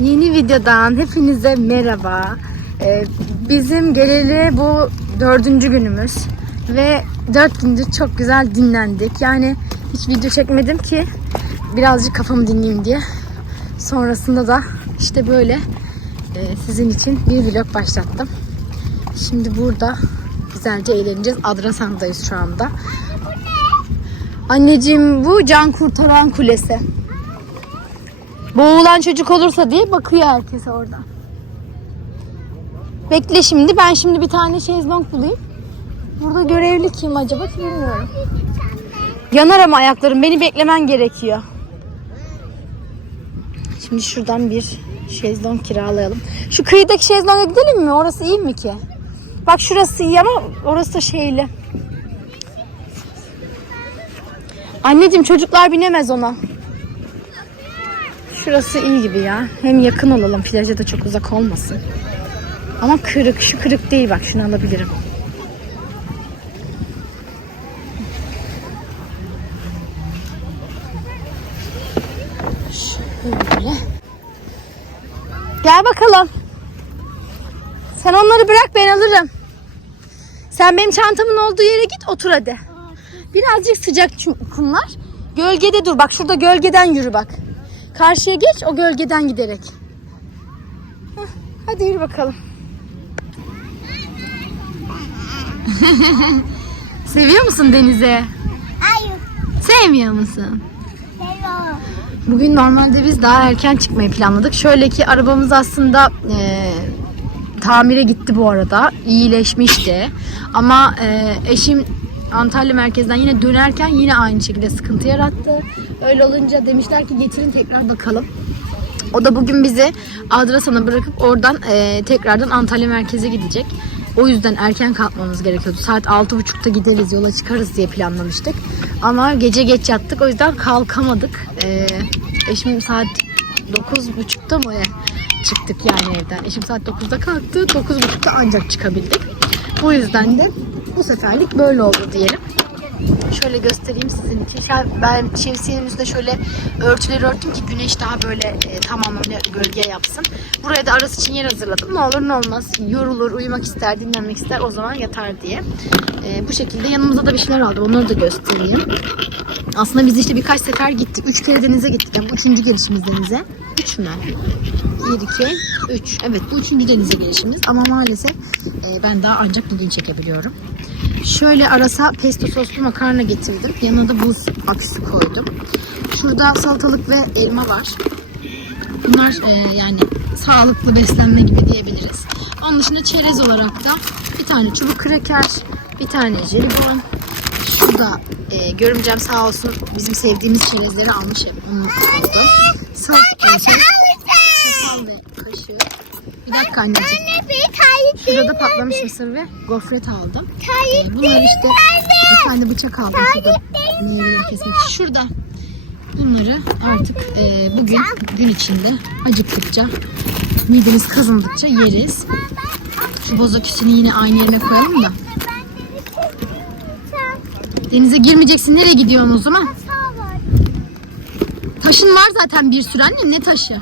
Yeni videodan hepinize merhaba. Ee, bizim geleli bu dördüncü günümüz ve dört gündür çok güzel dinlendik. Yani hiç video çekmedim ki birazcık kafamı dinleyeyim diye. Sonrasında da işte böyle e, sizin için bir vlog başlattım. Şimdi burada güzelce eğleneceğiz. Adrasan'dayız şu anda. Anneciğim bu can kurtaran kulesi. Boğulan çocuk olursa diye bakıyor herkese orada. Bekle şimdi. Ben şimdi bir tane şezlong bulayım. Burada görevli kim acaba bilmiyorum. Yanar ama ayaklarım. Beni beklemen gerekiyor. Şimdi şuradan bir şezlong kiralayalım. Şu kıyıdaki şezlonga gidelim mi? Orası iyi mi ki? Bak şurası iyi ama orası da şeyli. Anneciğim çocuklar binemez ona. Şurası iyi gibi ya. Hem yakın olalım plaja da çok uzak olmasın. Ama kırık. Şu kırık değil bak şunu alabilirim. Şöyle. Gel bakalım. Sen onları bırak ben alırım. Sen benim çantamın olduğu yere git otur hadi. Birazcık sıcak kumlar. Gölgede dur bak şurada gölgeden yürü bak. Karşıya geç o gölgeden giderek. Hadi yürü bakalım. Seviyor musun denize? Hayır. Sevmiyor musun? Hello. Bugün normalde biz daha erken çıkmayı planladık. Şöyle ki arabamız aslında e, tamire gitti bu arada. İyileşmişti. Ama e, eşim Antalya merkezden yine dönerken yine aynı şekilde sıkıntı yarattı. Öyle olunca demişler ki getirin tekrar bakalım. O da bugün bizi Adrasan'a bırakıp oradan e, tekrardan Antalya merkeze gidecek. O yüzden erken kalkmamız gerekiyordu. Saat 6.30'da gideriz yola çıkarız diye planlamıştık. Ama gece geç yattık o yüzden kalkamadık. E, eşim saat 9.30'da mı çıktık yani evden. Eşim saat 9'da kalktı. 9.30'da ancak çıkabildik. Bu yüzden de bu seferlik böyle oldu diyelim. Şöyle göstereyim sizin için. Ben şemsiyenin üstüne şöyle örtüleri örttüm ki güneş daha böyle e, tamamıyla gölge yapsın. Buraya da arası için yer hazırladım. Ne olur ne olmaz. Yorulur, uyumak ister, dinlenmek ister o zaman yatar diye. E, bu şekilde yanımıza da bir şeyler aldım. Onları da göstereyim. Aslında biz işte birkaç sefer gittik. Üç kere denize gittik. Yani bu üçüncü gelişimiz denize. Üç mü? 1, 2, 3. Evet bu üçüncü denize gelişimiz. Ama maalesef e, ben daha ancak bugün çekebiliyorum. Şöyle arasa pesto soslu makarna getirdim. Yanına da buz aküsü koydum. Şurada salatalık ve elma var. Bunlar e, yani sağlıklı beslenme gibi diyebiliriz. Onun dışında çerez olarak da bir tane çubuk kreker, bir tane jelibon. Şurada e, görümcem sağ olsun bizim sevdiğimiz çerezleri almış hep. Onu aldım. Sal, şey, çatal ve kaşığı. Bir dakika anneciğim. Anne bir kayıt Şurada patlamış mısır ve gofret aldım. Kayıt Bunlar işte bir tane bıçak aldım şurada meyveleri kesmek için. Şurada bunları artık e, bugün gün içinde acıktıkça midemiz kazındıkça yeriz. Şu boz aküsünü yine aynı yerine koyalım da. Denize girmeyeceksin. Nereye gidiyorsun o zaman? Taşın var zaten bir sürü annem. Ne taşı?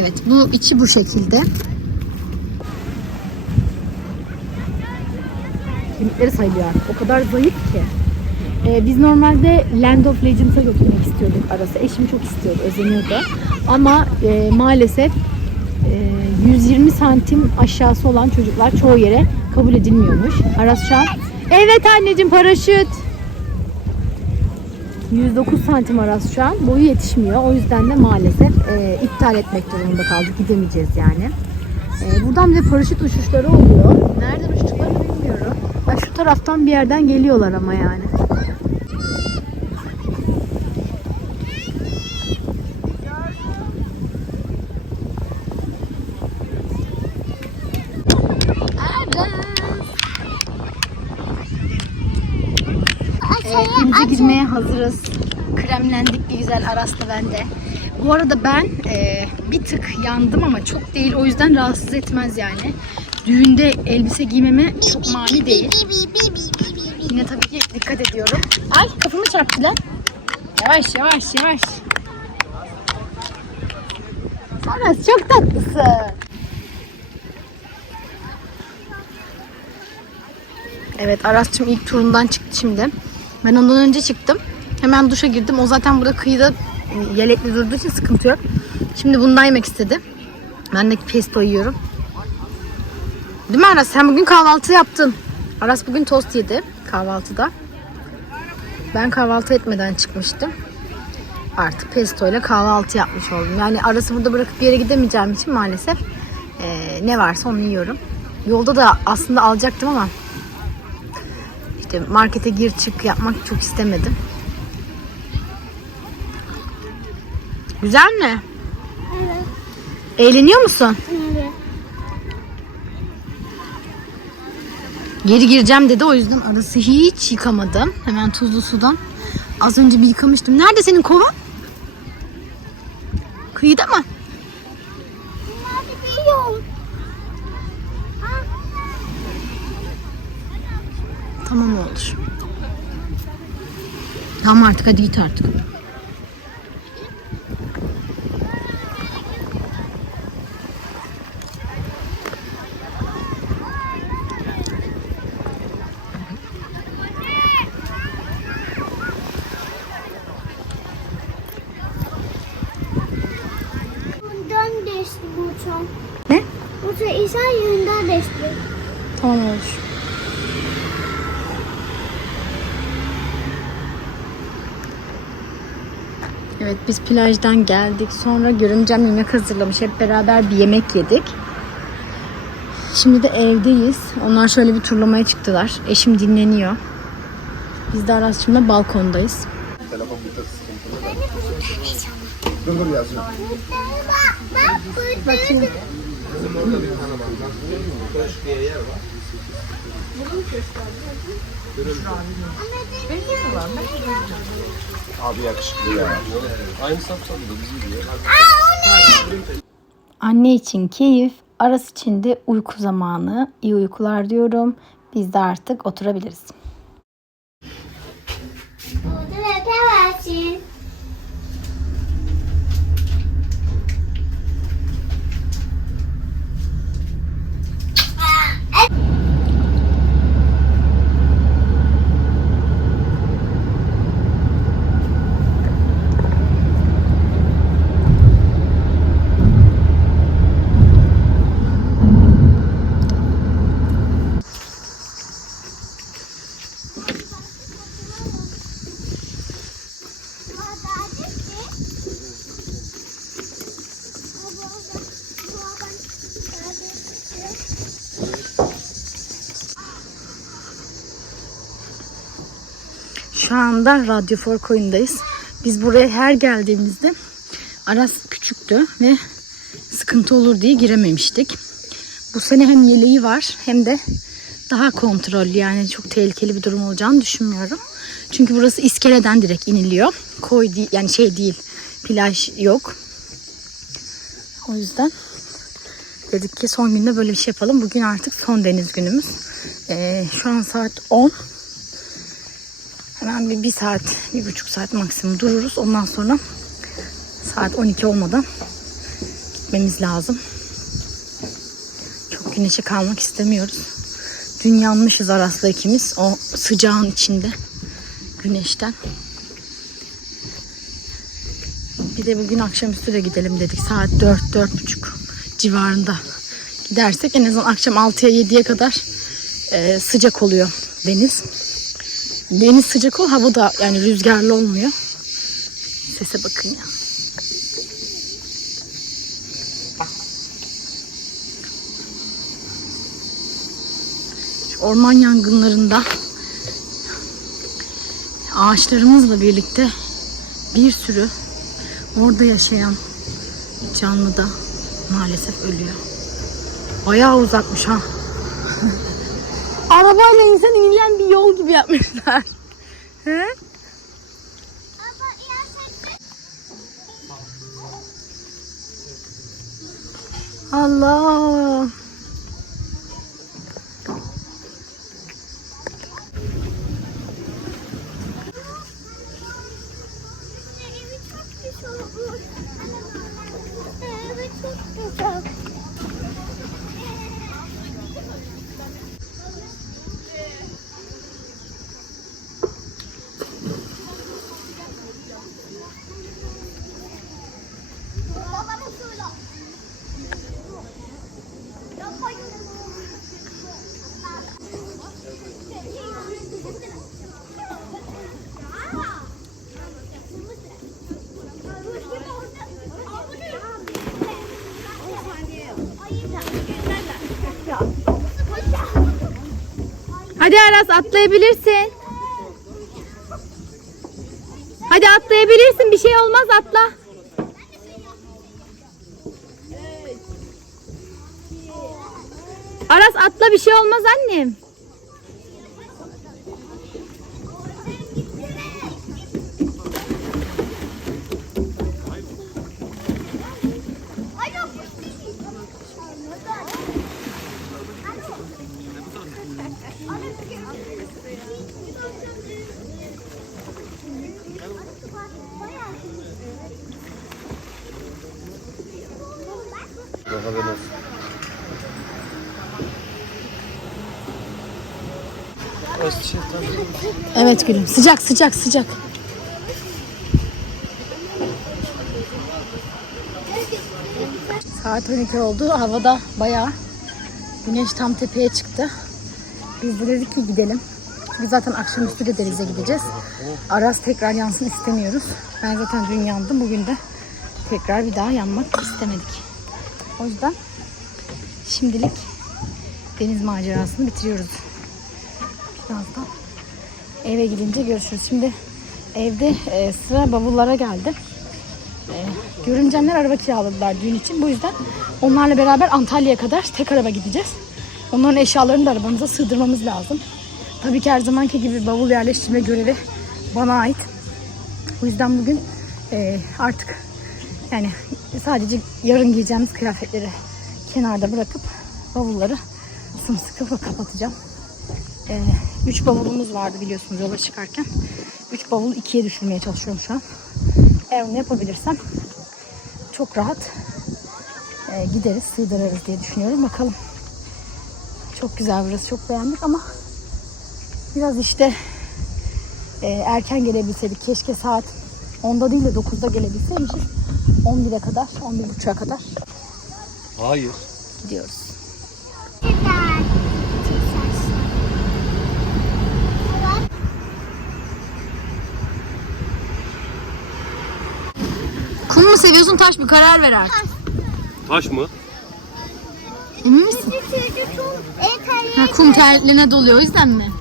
Evet bu içi bu şekilde. Kemikleri sayılıyor artık. O kadar zayıf ki. Ee, biz normalde Land of Legends'a götürmek istiyorduk arası. Eşim çok istiyordu, özeniyordu. Ama e, maalesef e, 120 santim aşağısı olan çocuklar çoğu yere kabul edilmiyormuş. Aras şu an. Evet anneciğim paraşüt. 109 santim Aras şu an. Boyu yetişmiyor. O yüzden de maalesef e, iptal etmek durumunda kaldık. Gidemeyeceğiz yani. E, buradan bir paraşüt uçuşları oluyor. Nereden uçtuklarını bilmiyorum. Bak şu taraftan bir yerden geliyorlar ama yani. Evet, denize girmeye hazırız. Kremlendik bir güzel Aras'la ben de. Bu arada ben e, bir tık yandım ama çok değil. O yüzden rahatsız etmez yani. Düğünde elbise giymeme çok mani değil. Yine tabii ki dikkat ediyorum. Ay kafamı çarptı lan. Yavaş yavaş yavaş. Aras çok tatlısın. Evet Aras'cığım ilk turundan çıktı şimdi. Ben ondan önce çıktım. Hemen duşa girdim. O zaten burada kıyıda yelekli durduğu için sıkıntı yok. Şimdi bundan yemek istedi. Ben de pesto yiyorum. Değil mi Aras? Sen bugün kahvaltı yaptın. Aras bugün tost yedi kahvaltıda. Ben kahvaltı etmeden çıkmıştım. Artık pesto ile kahvaltı yapmış oldum. Yani Aras'ı burada bırakıp bir yere gidemeyeceğim için maalesef eee, ne varsa onu yiyorum. Yolda da aslında alacaktım ama işte markete gir çık yapmak çok istemedim. Güzel mi? Evet. Eğleniyor musun? Evet. Geri gireceğim dedi o yüzden arası hiç yıkamadım. Hemen tuzlu sudan. Az önce bir yıkamıştım. Nerede senin kovan? Kıyıda mı? Nerede biliyorum. Tamam olur. Tamam artık hadi git artık. Bundan değişti bu uçak. Ne? Bu uçak insan yerinden değişti. Tamam olur. Evet biz plajdan geldik. Sonra görümcem yemek hazırlamış. Hep beraber bir yemek yedik. Şimdi de evdeyiz. Onlar şöyle bir turlamaya çıktılar. Eşim dinleniyor. Biz de Aras'cığımla balkondayız. Telefon bir tık sıkıntılı. Dur dur yazıyor. Bak bak burada. Bakayım. Abi yakışıklı ya. Aynı saftan da bizim gibi. Anne için keyif, Aras için de uyku zamanı. İyi uykular diyorum. Biz de artık oturabiliriz. Burada öpemezsin. Şu anda Radyo For. Biz buraya her geldiğimizde Aras küçüktü ve sıkıntı olur diye girememiştik. Bu sene hem yeleği var hem de daha kontrollü yani çok tehlikeli bir durum olacağını düşünmüyorum. Çünkü burası iskeleden direkt iniliyor. Koy değil yani şey değil plaj yok. O yüzden dedik ki son günde böyle bir şey yapalım. Bugün artık son deniz günümüz. Ee, şu an saat 10. Hemen bir, bir saat, bir buçuk saat maksimum dururuz. Ondan sonra saat 12 olmadan gitmemiz lazım. Çok güneşe kalmak istemiyoruz. Dün yanmışız Aras'la ikimiz. O sıcağın içinde. Güneşten. Bir de bugün akşamüstü de gidelim dedik. Saat 4-4.30 civarında gidersek en azından akşam 6'ya 7'ye kadar e, sıcak oluyor deniz. Deniz sıcak ol, hava da yani rüzgarlı olmuyor. Sese bakın ya. Orman yangınlarında ağaçlarımızla birlikte bir sürü orada yaşayan canlı da maalesef ölüyor. Bayağı uzakmış ha. Arabayla insan inilen bir yol gibi yapmışlar. He? Allah. Hadi Aras atlayabilirsin. Hadi atlayabilirsin. Bir şey olmaz atla. Aras atla bir şey olmaz annem. Olsun. Evet gülüm. Sıcak sıcak sıcak. Saat 12 oldu. Havada bayağı güneş tam tepeye çıktı. Biz de dedik ki gidelim. Biz zaten akşamüstü de denize gideceğiz. Aras tekrar yansın istemiyoruz. Ben zaten dün yandım. Bugün de tekrar bir daha yanmak istemedik. O yüzden şimdilik deniz macerasını bitiriyoruz. Birazdan eve gidince görüşürüz. Şimdi evde e, sıra bavullara geldi. E, görümcemler araba kiraladılar düğün için. Bu yüzden onlarla beraber Antalya'ya kadar tek araba gideceğiz. Onların eşyalarını da arabamıza sığdırmamız lazım. Tabii ki her zamanki gibi bavul yerleştirme görevi bana ait. O yüzden bugün e, artık yani sadece yarın giyeceğimiz kıyafetleri kenarda bırakıp bavulları sımsıkı kapatacağım. Ee, üç bavulumuz vardı biliyorsunuz yola çıkarken. Üç bavulu ikiye düşürmeye çalışıyorum şu an. Eğer onu yapabilirsem çok rahat e, gideriz, sığdırırız diye düşünüyorum. Bakalım. Çok güzel burası, çok beğendik ama biraz işte e, erken gelebilseydik. Keşke saat 10'da değil de 9'da gelebilseymişiz. 11'e kadar, 11.30'a kadar Hayır. gidiyoruz. Kum mu seviyorsun taş mı? Karar ver artık. Taş mı? Emin misin? Ha, kum terlerine doluyor o yüzden mi?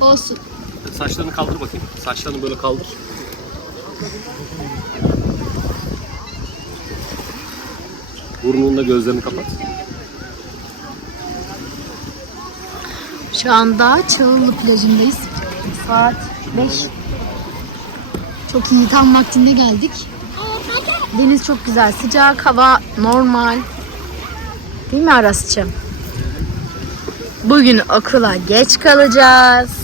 Olsun. Saçlarını kaldır bakayım. Saçlarını böyle kaldır. Burnunla gözlerini kapat. Şu anda Çağıllı plajındayız. Saat 5. Çok iyi tam vaktinde geldik. Deniz çok güzel. Sıcak, hava normal. Değil mi Aras'cığım? Bugün okula geç kalacağız.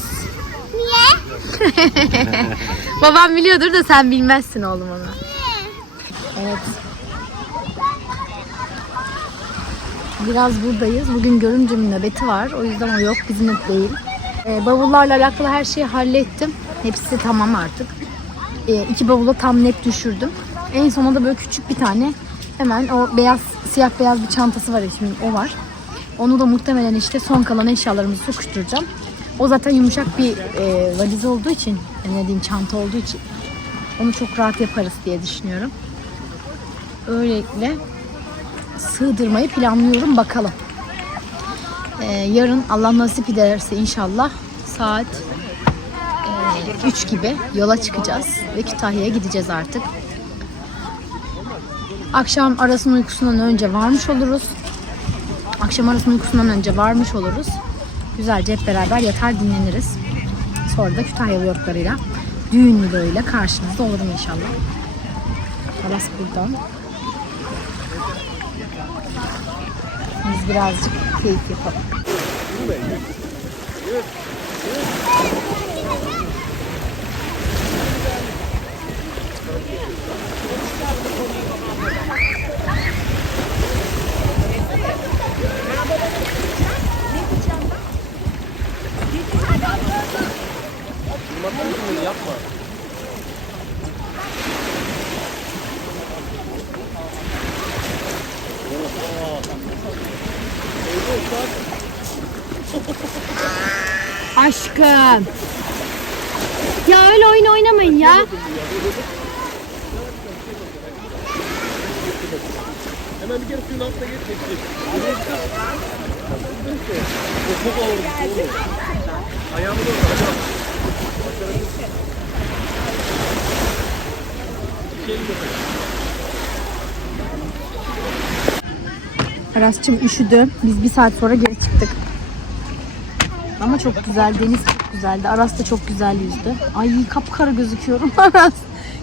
Babam biliyordur da sen bilmezsin oğlum onu. Evet. Biraz buradayız. Bugün görümcemin nöbeti var. O yüzden o yok. Bizim de değil. Ee, bavullarla alakalı her şeyi hallettim. Hepsi tamam artık. Ee, iki bavula tam net düşürdüm. En sonunda böyle küçük bir tane hemen o beyaz siyah beyaz bir çantası var şimdi o var. Onu da muhtemelen işte son kalan eşyalarımızı sokuşturacağım. O zaten yumuşak bir e, valiz olduğu için, yani ne diyeyim çanta olduğu için onu çok rahat yaparız diye düşünüyorum. Öylelikle sığdırmayı planlıyorum bakalım. Ee, yarın Allah nasip ederse inşallah saat e, 3 gibi yola çıkacağız ve Kütahya'ya gideceğiz artık. Akşam arasının uykusundan önce varmış oluruz. Akşam arasının uykusundan önce varmış oluruz. Güzelce hep beraber yatar dinleniriz. Sonra da Kütahya vloglarıyla düğün videoyla karşınızda olurum inşallah. Alas buradan. Biz birazcık keyif yapalım. Yapma. Aşkım. Ya öyle oyun oynamayın ya. Hemen bir kere suyun altına geç. geç, çok ağır şey. Ayağımı da Aras'cığım üşüdü. Biz bir saat sonra geri çıktık. Ama çok güzel. Deniz çok güzeldi. Aras da çok güzel yüzdü. Ay kapkara gözüküyorum Aras.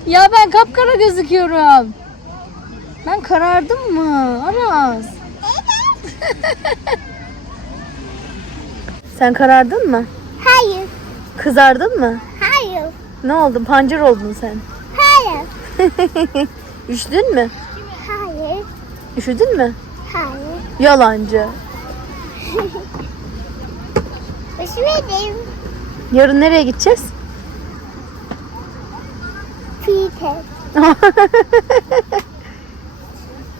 Ya ben kapkara gözüküyorum. Ben karardım mı Aras? Sen karardın mı? Hayır. Kızardın mı? Hayır. Ne oldu? Pancar oldun sen. Hayır. Üşüdün mü? Hayır. Üşüdün mü? Hayır. Yalancı. Üşümedim. Yarın nereye gideceğiz? Peter.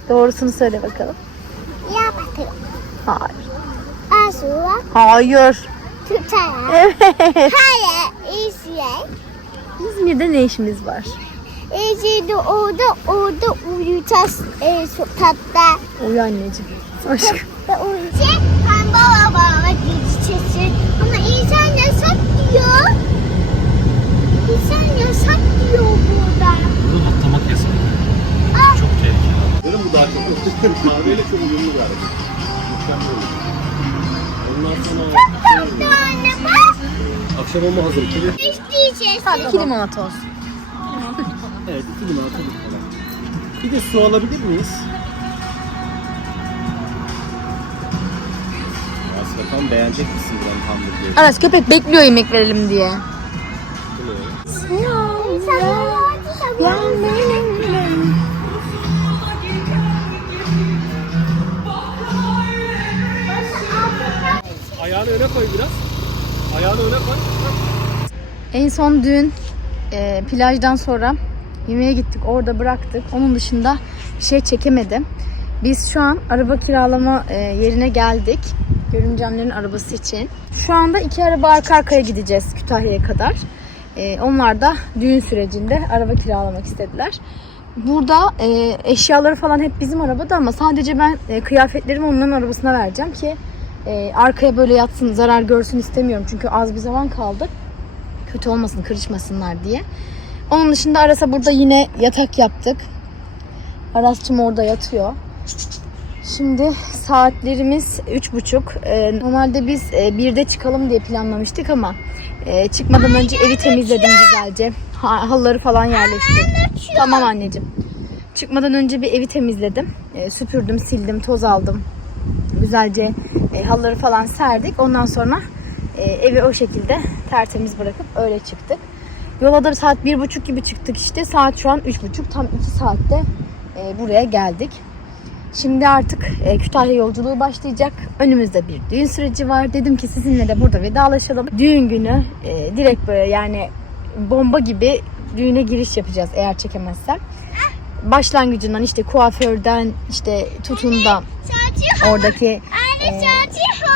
Doğrusunu söyle bakalım. Ya bakayım. Hayır. Asura. Hayır. Tutara. Evet. Hayır. İzle. İzmir'de ne işimiz var? İzle orada orada uyuyacağız. E, sokakta. Uyu anneciğim. Aşkım. Ve uyuyacak. Ben baba baba gideceğiz. Ama insan yasak diyor. İnsan yasak diyor burada. Burada atlamak yasak. Ah. Çok tehlikeli. Benim bu daha çok kahveyle çok uyumlu bir hareket. Mükemmel olur. Ondan sonra Tatlı anne bak. akşam olma hazır. Kili. İsteyeceğiz. Tabii iki limonata olsun. Evet, iki limonata bir falan. Bir de su alabilir miyiz? Aslında tam beğenecek misin buranın hamburgeri? Aras köpek bekliyor yemek verelim diye. Ayağını öne koy biraz. Ayağını öne koy. En son dün e, plajdan sonra yemeğe gittik. Orada bıraktık. Onun dışında şey çekemedim. Biz şu an araba kiralama e, yerine geldik. Görümcemlerin arabası için. Şu anda iki araba arka arkaya gideceğiz Kütahya'ya kadar. E, onlar da düğün sürecinde araba kiralamak istediler. Burada e, eşyaları falan hep bizim arabada ama sadece ben e, kıyafetlerimi onların arabasına vereceğim ki e, arkaya böyle yatsın, zarar görsün istemiyorum. Çünkü az bir zaman kaldı kötü olmasın, kırışmasınlar diye. Onun dışında Aras'a burada yine yatak yaptık. Aras'cığım orada yatıyor. Şimdi saatlerimiz üç buçuk. Ee, normalde biz e, birde çıkalım diye planlamıştık ama e, çıkmadan önce evi temizledim güzelce. Ha, halıları falan yerleştirdim. Tamam anneciğim. Çıkmadan önce bir evi temizledim. E, süpürdüm, sildim, toz aldım. Güzelce e, halıları falan serdik. Ondan sonra e, evi o şekilde tertemiz bırakıp öyle çıktık. Yola da saat bir buçuk gibi çıktık işte. Saat şu an üç buçuk. Tam iki saatte e, buraya geldik. Şimdi artık e, Kütahya yolculuğu başlayacak. Önümüzde bir düğün süreci var. Dedim ki sizinle de burada vedalaşalım. Düğün günü e, direkt böyle yani bomba gibi düğüne giriş yapacağız eğer çekemezsem. Başlangıcından işte kuaförden işte tutun da oradaki e,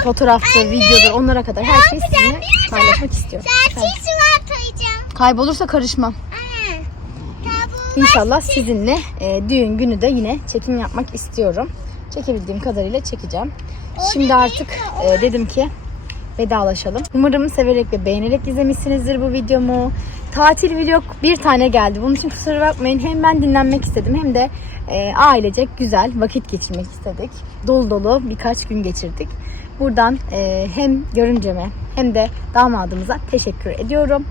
fotoğraftır, videodur onlara kadar her şeyi sizinle paylaşmak istiyorum. Koyacağım. Kaybolursa karışmam. Anne. İnşallah sizinle e, düğün günü de yine çekim yapmak istiyorum. Çekebildiğim kadarıyla çekeceğim. Şimdi artık e, dedim ki vedalaşalım. Umarım severek ve beğenerek izlemişsinizdir bu videomu. Tatil vlog bir tane geldi. Bunun için kusura bakmayın. Hem ben dinlenmek istedim hem de e, ailecek güzel vakit geçirmek istedik. Dolu dolu birkaç gün geçirdik. Buradan e, hem görümceme hem de damadımıza teşekkür ediyorum.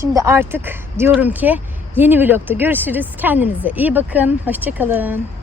Şimdi artık diyorum ki yeni vlogda görüşürüz. Kendinize iyi bakın. Hoşçakalın.